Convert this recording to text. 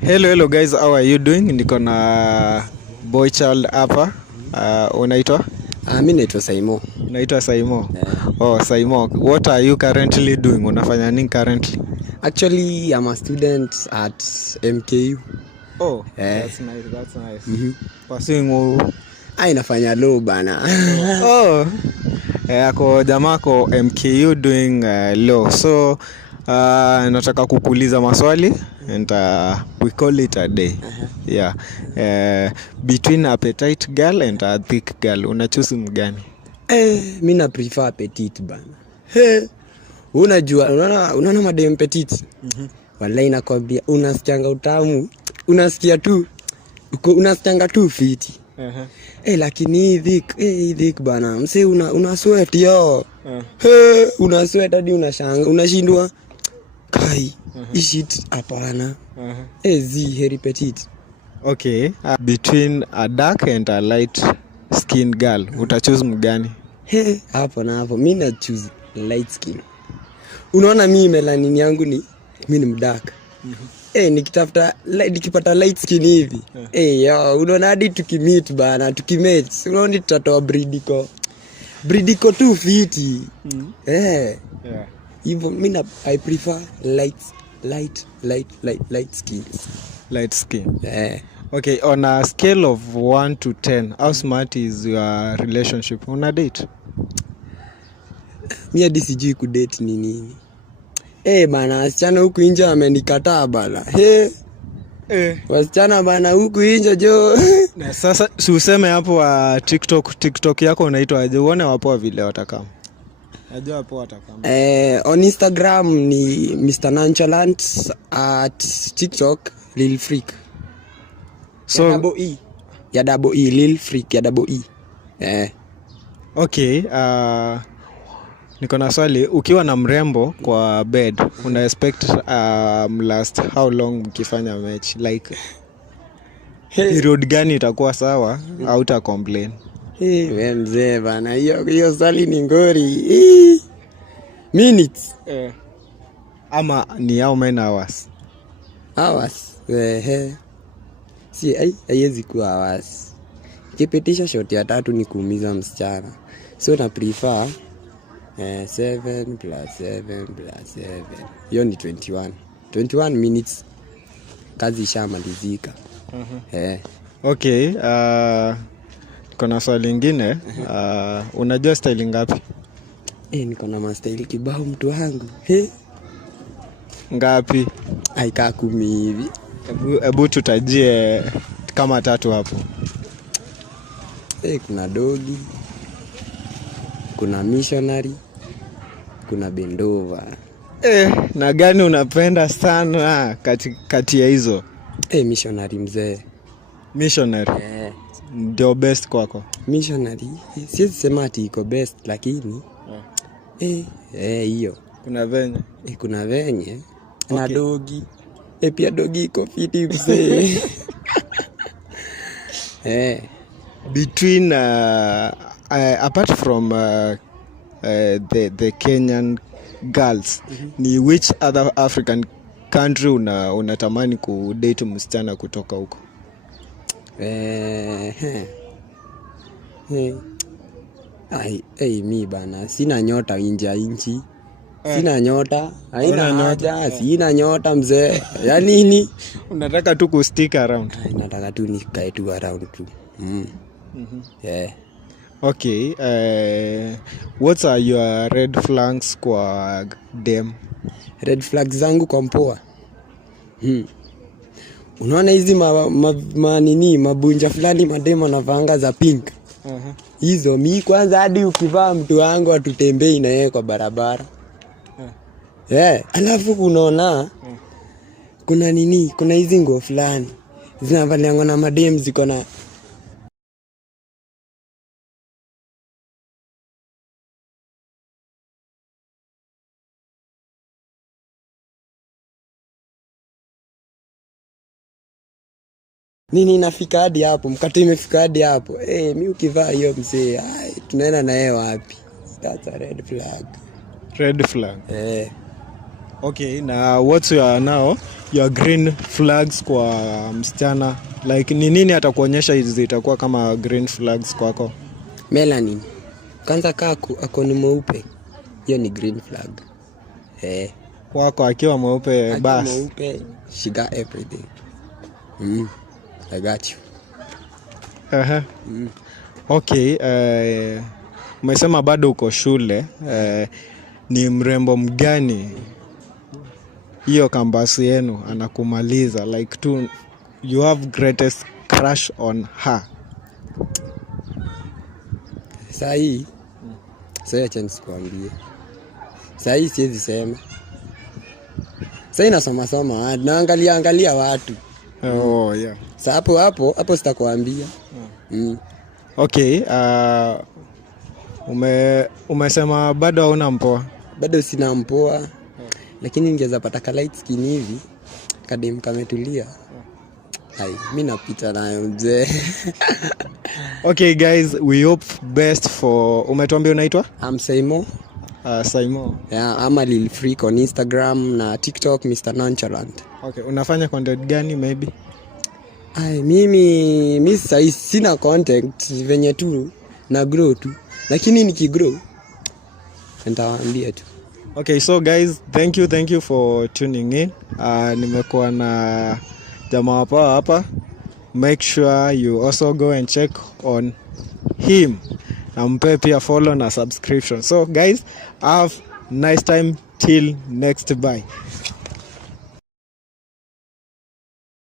Hello guys, how are you doing? Niko na boy child hapa. Unaitwa? Mimi naitwa Saimo. Unaitwa Saimo? Oh, Saimo. What are you currently doing? Unafanya nini currently? Actually, I'm a student at MKU. Oh, that's nice. Pursuing Inafanya low bana. Oh. Ako jamako MKU doing law. So, nataka kukuuliza maswali and we call it a day. Yeah. Between a petite girl and a thick girl, unachoose mgani? Mimi na prefer petite bana. Unajua, unaona madem petite? Wallahi nakwambia unasikianga utamu. Unasikia tu unasikianga tu fiti. Lakini thick bana. Mse una sweat yo. Una sweat hadi unashanga, unashindwa kai. Ishit hapana. Heri petite. Okay. Between a dark and a light skin girl, utachoose mgani? Hapo na hapo mimi na choose light skin. Unaona mimi melanin yangu ni mimi ni mdark. Nikipata light skin hivi. Unaona hadi tukimit bana, tukimate. Unaona tutatoa bridiko tu fiti. Hivyo mimi I prefer light skin. Light skin. Okay, on a scale of 1 to 10, how smart is your relationship? Una date? Mimi hadi sijui kudate ni nini. Bana, wasichana huku nje wamenikataa bana. Wasichana bana huku nje jo. Na sasa si useme hapo wa TikTok yako unaitwa aje? Uone wapo vile watakam. Najua wapo watakam. On Instagram ni Mr. Nonchalant, at TikTok Lil Freak. So ya double E Lil Freak ya double E. Okay, niko na swali, ukiwa na mrembo kwa bed, una expect last how long mkifanya match? Like period gani itakuwa sawa au uta complain? Wewe mzee bana, hiyo swali ni ngori. Minutes. Ama ni how many hours? Hours. Si haiwezi kuwa hours. Kipitisha shot ya 3 ni kuumiza msichana. So na prefer 7 plus 7 plus 7. Hiyo ni 21 minutes. Kazi ishamalizika. Okay, kuna swali lingine. Unajua style ngapi? Niko na mastyle kibao mtu wangu. Ngapi? Aikaa 10 hivi. Hebu tutajie kama 3 hapo. Kuna dogi, kuna missionary, kuna bendova. Na gani unapenda sana kati ya hizo? Missionary mzee. Missionary? Ndio best kwako? Missionary, siwezi sema ati iko best lakini hiyo. Kuna venye? Kuna venye. Okay. Na dogi. Pia dogi iko fiti mzee. Between apart from the Kenyan girls, ni which other African country unatamani kudate msichana kutoka huko? Mi bana, sina nyota nje ya nchi. Sina nyota, haina haja, sina nyota mzee. Ya nini? Unataka tu ku stick around? Nataka tu nikae tu around tu. Okay, what are your red flags kwa dem? Red flags zangu kwa mpoa. Unaona hizi mabunja fulani madem wanavanga za pink. Hizo mi kwanza hadi ukivaa mtu wangu atutembei na yeye kwa barabara. Alafu unaona kuna hizi nguo fulani zinavaliwa na madem ziko na nini nafika hadi hapo, mkate imefika hadi hapo. Mimi ukivaa hiyo mzee, tunaenda na yeye wapi? That's a red flag. Red flag. Okay, na what's your green flags kwa msichana? Like ni nini atakuonyesha hizi itakuwa kama green flags kwako? Melanin. Kwanza ako ni mweupe. Hiyo ni green flag. Kwako akiwa mweupe bas. Akiwa mweupe, she got everything. I got you. Okay, umesema bado uko shule. Ni mrembo mgani hiyo kambasi yenu anakumaliza, like you have greatest crush on her? Sahi acha nisikwambie. Sahi siwezi sema. Sahi nasoma naangalia watu. Yeah. Sasa hapo sitakwambia. Okay, umesema bado hauna mpoa? Bado sina mpoa. Lakini ningeza pata ka light skin hivi. Kadem kametulia. Hai, mimi napita nayo mzee. Okay guys, we hope best for... Umetuambia unaitwa? I'm Saimo. Saimo. Yeah, I'm a Lil Freak on Instagram na TikTok, Mr. Nonchalant. Okay, unafanya content gani maybe? Mimi sasa sina content venye tu na grow tu. Lakini nikigrow nitawaambia tu. Okay, so guys, thank you for tuning in. Nimekuwa na jamaa hapa. Make sure you also go and check on him. Na mpe pia follow na subscription. So guys, have nice time till next bye.